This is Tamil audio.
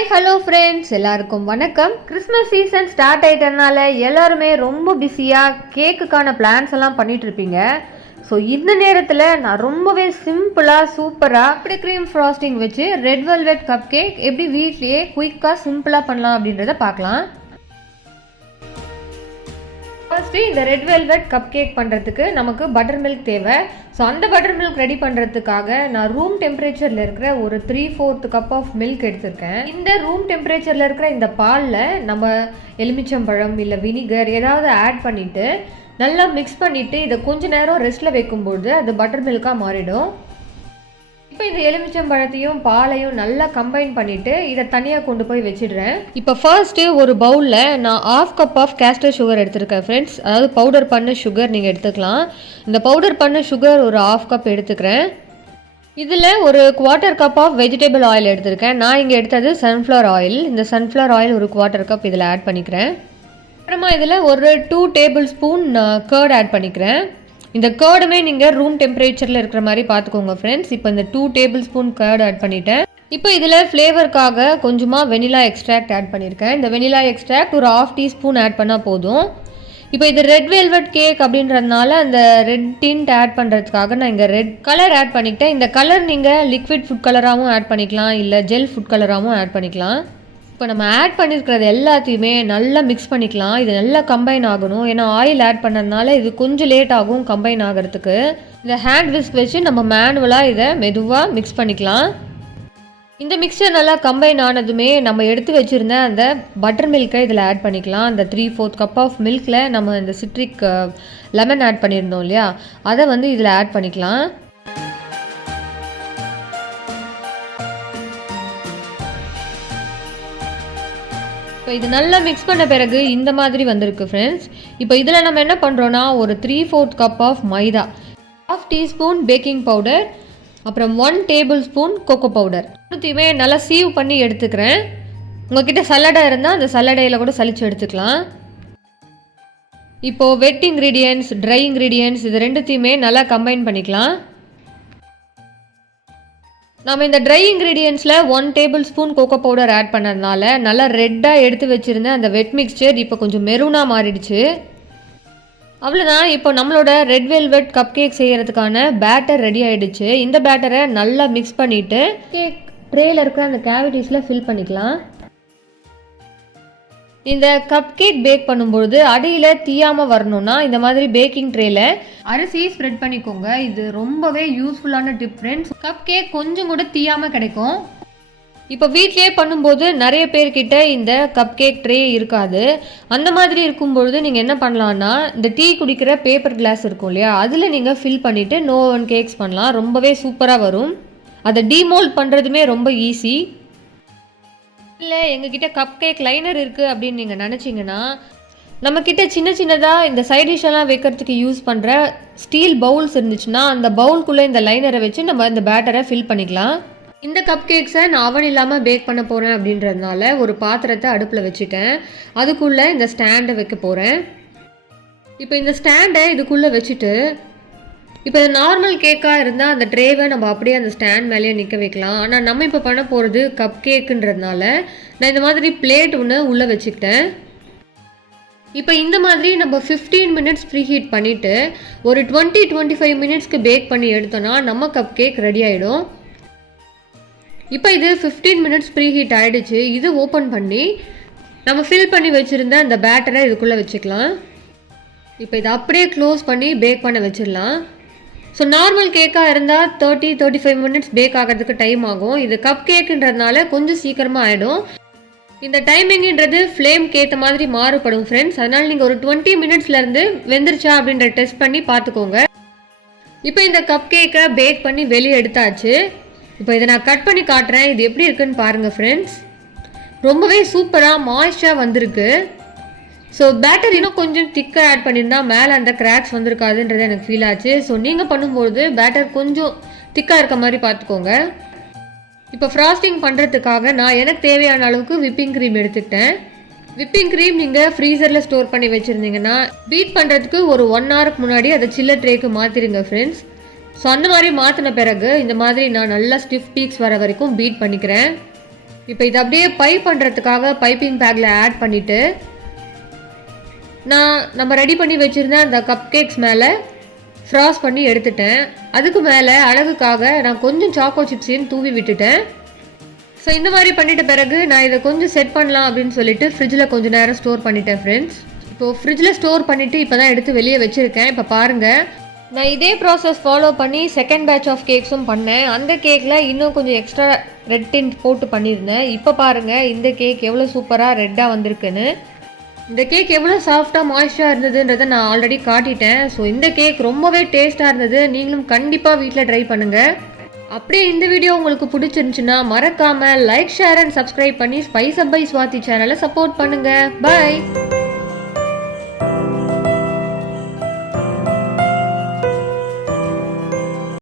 ஹாய் ஹலோ ஃப்ரெண்ட்ஸ், எல்லாருக்கும் வணக்கம். கிறிஸ்மஸ் சீசன் ஸ்டார்ட் ஆகிட்டனால எல்லாருமே ரொம்ப பிஸியாக கேக்குக்கான பிளான்ஸ் எல்லாம் பண்ணிட்டு இருப்பீங்க. ஸோ இந்த நேரத்தில் நான் ரொம்பவே சிம்பிளாக சூப்பராக அப்படி க்ரீம் ஃப்ராஸ்டிங் வச்சு ரெட் வெல்வெட் கப் கேக் எப்படி வீட்லேயே குயிக்காக சிம்பிளாக பண்ணலாம் அப்படின்றத பார்க்கலாம். ஃபர்ஸ்ட்டு இந்த ரெட் வெல்வெட் கப் கேக் பண்ணுறதுக்கு நமக்கு பட்டர் மில்க் தேவை. ஸோ அந்த பட்டர் மில்க் ரெடி பண்ணுறதுக்காக நான் ரூம் டெம்பரேச்சரில் இருக்கிற ஒரு 3/4 கப் ஆஃப் மில்க் எடுத்திருக்கேன். இந்த ரூம் டெம்பரேச்சரில் இருக்கிற இந்த பாலில் நம்ம எலுமிச்சம்பழம் இல்லை வினிகர் ஏதாவது ஆட் பண்ணிவிட்டு நல்லா மிக்ஸ் பண்ணிவிட்டு இதை கொஞ்சம் நேரம் ரெஸ்ட்டில் வைக்கும்போது அது பட்டர் மில்காக மாறிடும். இப்போ இந்த எலுமிச்சம்பழத்தையும் பாலையும் நல்லா கம்பைன் பண்ணிவிட்டு இதை தனியாக கொண்டு போய் வச்சிடுறேன். இப்போ ஃபர்ஸ்ட்டு ஒரு பவுலில் நான் 1/2 கப் ஆஃப் கேஸ்டர் சுகர் எடுத்துருக்கேன் ஃப்ரெண்ட்ஸ். அதாவது பவுடர் பண்ண சுகர் நீங்கள் எடுத்துக்கலாம். இந்த பவுடர் பண்ண சுகர் ஒரு 1/2 கப் எடுத்துக்கிறேன். இதில் ஒரு 1/4 கப் ஆஃப் வெஜிடபிள் ஆயில் எடுத்திருக்கேன். நான் இங்கே எடுத்தது சன்ஃப்ளவர் ஆயில். இந்த சன்ஃப்ளவர் ஆயில் ஒரு 1/4 கப் இதில் ஆட் பண்ணிக்கிறேன். அப்புறமா இதில் ஒரு 2 டேபிள் ஸ்பூன் கர்ட் ஆட் பண்ணிக்கிறேன். இந்த கர்டுமே நீங்கள் ரூம் டெம்பரேச்சரில் இருக்கிற மாதிரி பார்த்துக்கோங்க ஃப்ரெண்ட்ஸ். இப்போ இந்த 2 டேபிள் ஸ்பூன் கர்டு ஆட் பண்ணிட்டேன். இப்போ இதில் ஃப்ளேவருக்காக கொஞ்சமாக வெனிலா எக்ஸ்ட்ராக்ட் ஆட் பண்ணியிருக்கேன். இந்த வெனிலா எக்ஸ்ட்ராக்ட் ஒரு 1/2 டீஸ்பூன் ஆட் பண்ணால் போதும். இப்போ இது ரெட் வெல்வெட் கேக் அப்படின்றதுனால அந்த ரெட் டிண்ட் ஆட் பண்ணுறதுக்காக நான் இங்கே ரெட் கலர் ஆட் பண்ணிக்கிட்டேன். இந்த கலர் நீங்கள் லிக்விட் ஃபுட் கலராகவும் ஆட் பண்ணிக்கலாம், இல்லை ஜெல் ஃபுட் கலராகவும் ஆட் பண்ணிக்கலாம். இப்போ நம்ம ஆட் பண்ணியிருக்கிறது எல்லாத்தையுமே நல்லா மிக்ஸ் பண்ணிக்கலாம். இது நல்லா கம்பைன் ஆகணும். ஏன்னா ஆயில் ஆட் பண்ணதுனால இது கொஞ்சம் லேட் ஆகும் கம்பைன் ஆகிறதுக்கு. இந்த ஹேண்ட் விஸ்க் வச்சு நம்ம மேனுவலாக இதை மெதுவாக மிக்ஸ் பண்ணிக்கலாம். இந்த மிக்சர் நல்லா கம்பைன் ஆனதுமே நம்ம எடுத்து வச்சுருந்த அந்த பட்டர் மில்கை இதில் ஆட் பண்ணிக்கலாம். அந்த 3/4 கப் ஆஃப் மில்கில் நம்ம இந்த சிட்ரிக் லெமன் ஆட் பண்ணியிருந்தோம் இல்லையா, அதை இதில் ஆட் பண்ணிக்கலாம். இப்போ இது நல்லா மிக்ஸ் பண்ண பிறகு இந்த மாதிரி வந்திருக்கு ஃப்ரெண்ட்ஸ். இப்போ இதில் நம்ம என்ன பண்ணுறோன்னா ஒரு 3/4 cup of maida, 1/2 teaspoon baking powder, அப்புறம் 1 டேபிள் ஸ்பூன் கொக்கோ பவுடர் எல்லாத்தையுமே நல்லா சீவ் பண்ணி எடுத்துக்கிறேன். உங்ககிட்ட சல்லடை இருந்தால் அந்த சல்லடையில் கூட சலிச்சு எடுத்துக்கலாம். இப்போது வெட் இன்க்ரீடியன்ட்ஸ், ட்ரை இன்க்ரீடியன்ட்ஸ் இது ரெண்டுத்தையுமே நல்லா கம்பைன் பண்ணிக்கலாம். நம்ம இந்த ட்ரை இன்க்ரீடியன்ஸில் 1 tablespoon cocoa powder add பண்ணதுனால நல்லா ரெட்டாக எடுத்து வச்சுருந்தேன் அந்த வெட் மிக்சர் இப்போ கொஞ்சம் மெரூனாக மாறிடுச்சு. அவ்வளோதான். இப்போ நம்மளோட ரெட் வெல்வெட் கப் கேக் செய்கிறதுக்கான பேட்டர் ரெடி ஆகிடுச்சு. இந்த பேட்டரை நல்லா மிக்ஸ் பண்ணிவிட்டு கேக் ட்ரேயில் இருக்கிற அந்த கேவிட்டிஸில் ஃபில் பண்ணிக்கலாம். இந்த கப் கேக் பேக் பண்ணும்பொழுது அடியில் தீயாமல் வரணும்னா இந்த மாதிரி பேக்கிங் ட்ரேயில் அரிசி ஸ்ப்ரெட் பண்ணிக்கோங்க. இது ரொம்பவே யூஸ்ஃபுல்லான டிப் ஃப்ரெண்ட்ஸ். கப் கேக் கொஞ்சம் கூட தீயாமல் கிடைக்கும். இப்போ வீட்லேயே பண்ணும்போது நிறைய பேர்கிட்ட இந்த கப் கேக் ட்ரே இருக்காது. அந்த மாதிரி இருக்கும்பொழுது நீங்கள் என்ன பண்ணலான்னா இந்த டீ குடிக்கிற பேப்பர் கிளாஸ் இருக்கும் இல்லையா, அதில் நீங்கள் ஃபில் பண்ணிவிட்டு நோ ஒன் கேக்ஸ் பண்ணலாம். ரொம்பவே சூப்பராக வரும். அதை டீமோல்ட் பண்ணுறதுமே ரொம்ப ஈஸி. இல்லை எங்ககிட்ட கப் கேக் லைனர் இருக்குது அப்படின்னு நீங்கள் நினச்சிங்கன்னா நம்மக்கிட்ட சின்ன சின்னதாக இந்த சைட் டிஷ்ஷெல்லாம் வைக்கிறதுக்கு யூஸ் பண்ணுற ஸ்டீல் பவுல்ஸ் இருந்துச்சுன்னா அந்த பவுலுக்குள்ளே இந்த லைனரை வச்சு நம்ம இந்த பேட்டரை ஃபில் பண்ணிக்கலாம். இந்த கப் கேக்ஸை நான் அவன் இல்லாமல் பேக் பண்ண போகிறேன் அப்படின்றதுனால ஒரு பாத்திரத்தை அடுப்பில் வச்சுட்டேன். அதுக்குள்ளே இந்த ஸ்டாண்டை வைக்க போகிறேன். இப்போ இந்த ஸ்டாண்டை இதுக்குள்ளே வச்சுட்டு இப்போ இந்த நார்மல் கேக்காக இருந்தால் அந்த ட்ரேவை நம்ம அப்படியே அந்த ஸ்டாண்ட் மேலேயே நிற்க வைக்கலாம். ஆனால் நம்ம இப்போ பண்ண போகிறது கப் கேக்குன்றதுனால நான் இந்த மாதிரி பிளேட் ஒன்று உள்ளே வச்சுக்கிட்டேன். இப்போ இந்த மாதிரி நம்ம 15 மினிட்ஸ் ப்ரீ ஹீட் பண்ணிவிட்டு ஒரு 20-25 மினிட்ஸ்க்கு பேக் பண்ணி எடுத்தோன்னா நம்ம கப் கேக் ரெடி ஆகிடும். இப்போ இது 15 மினிட்ஸ் ப்ரீ ஹீட் ஆகிடுச்சு. இது ஓப்பன் பண்ணி நம்ம ஃபில் பண்ணி வச்சுருந்த அந்த பேட்டரை இதுக்குள்ளே வச்சுக்கலாம். இப்போ இதை அப்படியே க்ளோஸ் பண்ணி பேக் பண்ண வச்சிடலாம். ஸோ நார்மல் கேக்காக இருந்தால் 30-35 மினிட்ஸ் பேக் ஆகிறதுக்கு டைம் ஆகும். இது கப் கேக்குன்றதுனால கொஞ்சம் சீக்கிரமாக ஆகிடும். இந்த டைமிங்கிறது ஃப்ளேம்க்கு ஏற்ற மாதிரி மாறுபடும் ஃப்ரெண்ட்ஸ். அதனால் நீங்கள் ஒரு 20 மினிட்ஸ்லேருந்து வெந்துருச்சா அப்படின்ற டெஸ்ட் பண்ணி பார்த்துக்கோங்க. இப்போ இந்த கப் கேக்கை பேக் பண்ணி வெளியே எடுத்தாச்சு. இப்போ இதை நான் கட் பண்ணி காட்டுறேன். இது எப்படி இருக்குன்னு பாருங்கள் ஃப்ரெண்ட்ஸ். ரொம்பவே சூப்பராக மாய்ஸ்டாக வந்திருக்கு. ஸோ பேட்டர் இன்னும் கொஞ்சம் திக்காக ஆட் பண்ணியிருந்தா மேலே அந்த கிராக்ஸ் வந்திருக்காதுன்றது எனக்கு ஃபீல் ஆச்சு. ஸோ நீங்கள் பண்ணும்போது பேட்டர் கொஞ்சம் திக்காக இருக்க மாதிரி பார்த்துக்கோங்க. இப்போ ஃப்ராஸ்டிங் பண்ணுறதுக்காக நான் எனக்கு தேவையான அளவுக்கு விப்பிங் க்ரீம் எடுத்துக்கிட்டேன். விப்பிங் க்ரீம் நீங்கள் ஃப்ரீசரில் ஸ்டோர் பண்ணி வச்சுருந்தீங்கன்னா பீட் பண்ணுறதுக்கு ஒரு 1 ஹவருக்கு முன்னாடி அதை சில்லர் ட்ரேக்கு மாற்றிடுங்க ஃப்ரெண்ட்ஸ். ஸோ அந்த மாதிரி மாற்றின பிறகு இந்த மாதிரி நான் நல்லா ஸ்டிஃப் பீக்ஸ் வர வரைக்கும் பீட் பண்ணிக்கிறேன். இப்போ இதை அப்படியே பைப் பண்ணுறதுக்காக பைப்பிங் பேக்கில் ஆட் பண்ணிவிட்டு நம்ம ரெடி பண்ணி வச்சுருந்த அந்த கப் கேக்ஸ் மேலே ஃப்ராஸ் பண்ணி எடுத்துட்டேன். அதுக்கு மேலே அழகுக்காக நான் கொஞ்சம் சாக்கோ சிப்ஸையும் தூவி விட்டுட்டேன். ஸோ இந்த மாதிரி பண்ணிட்ட பிறகு நான் இதை கொஞ்சம் செட் பண்ணலாம் அப்படின்னு சொல்லிட்டு ஃப்ரிட்ஜில் கொஞ்சம் நேரம் ஸ்டோர் பண்ணிட்டேன் ஃப்ரெண்ட்ஸ். இப்போது ஃப்ரிட்ஜில் ஸ்டோர் பண்ணிவிட்டு இப்போ தான் எடுத்து வெளியே வச்சுருக்கேன். இப்போ பாருங்கள், நான் இதே ப்ராசஸ் ஃபாலோ பண்ணி செகண்ட் பேட்ச் ஆஃப் கேக்ஸும் பண்ணேன். அந்த கேக்கில் இன்னும் கொஞ்சம் எக்ஸ்ட்ரா ரெட் டிண்ட் போட்டு பண்ணியிருந்தேன். இப்போ பாருங்கள் இந்த கேக் எவ்வளோ சூப்பராக ரெட்டாக வந்திருக்குன்னு. இந்த கேக் எவ்வளோ சாஃப்டாக மாய்ஸ்டராக இருந்ததுன்றதை நான் ஆல்ரெடி காட்டிட்டேன். ஸோ இந்த கேக் ரொம்பவே டேஸ்ட்டாக இருந்தது. நீங்களும் கண்டிப்பாக வீட்டில் ட்ரை பண்ணுங்கள். அப்படியே இந்த வீடியோ உங்களுக்கு பிடிச்சிருந்துச்சுன்னா மறக்காமல் லைக், ஷேர் அண்ட் சப்ஸ்கிரைப் பண்ணி ஸ்பைஸ் அப் பை ஸ்வாதி சேனலை சப்போர்ட் பண்ணுங்கள். பாய்.